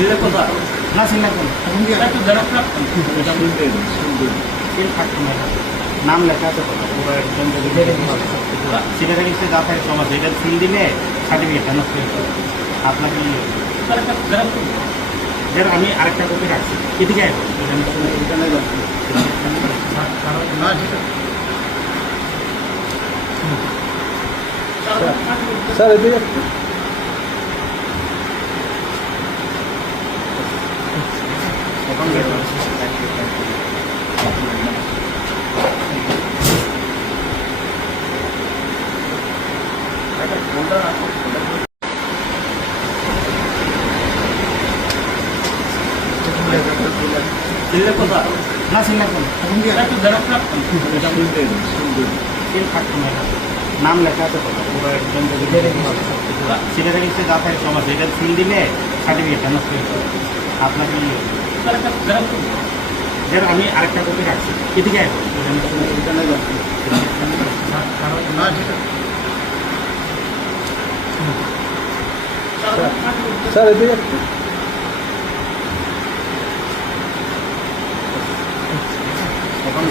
select কোথা না select করুন একটু জেরক্স রাখুন নাম লেখা আছে তো সিলেক্ট লিস্টে যা থাকে সমস্যা এটা সিল দিলে সার্টিফিকেট নষ্ট হয়ে যাবে আপনাকে একটা জেরক্স করুন যেন আমি আরেকটা কপি রাখছি এদিকে আসবো স্যার এদিকে একটু সিলেক্ট কোথা না সিলেক্ট করুন একটু জেরক্স রাখুন সিল থাকতো না নাম লেখা আছে তো সিলেক্ট লিস্টে যা থাকে সমস্যা এটা সিল দিলে সার্টিফিকেট নষ্ট হয়ে যাবে আপনাকে একটা জেরক্স করুন যেন আমি আরেকটা কপি রাখছি এদিকে আসবো স্যার এদিকে একটু এখন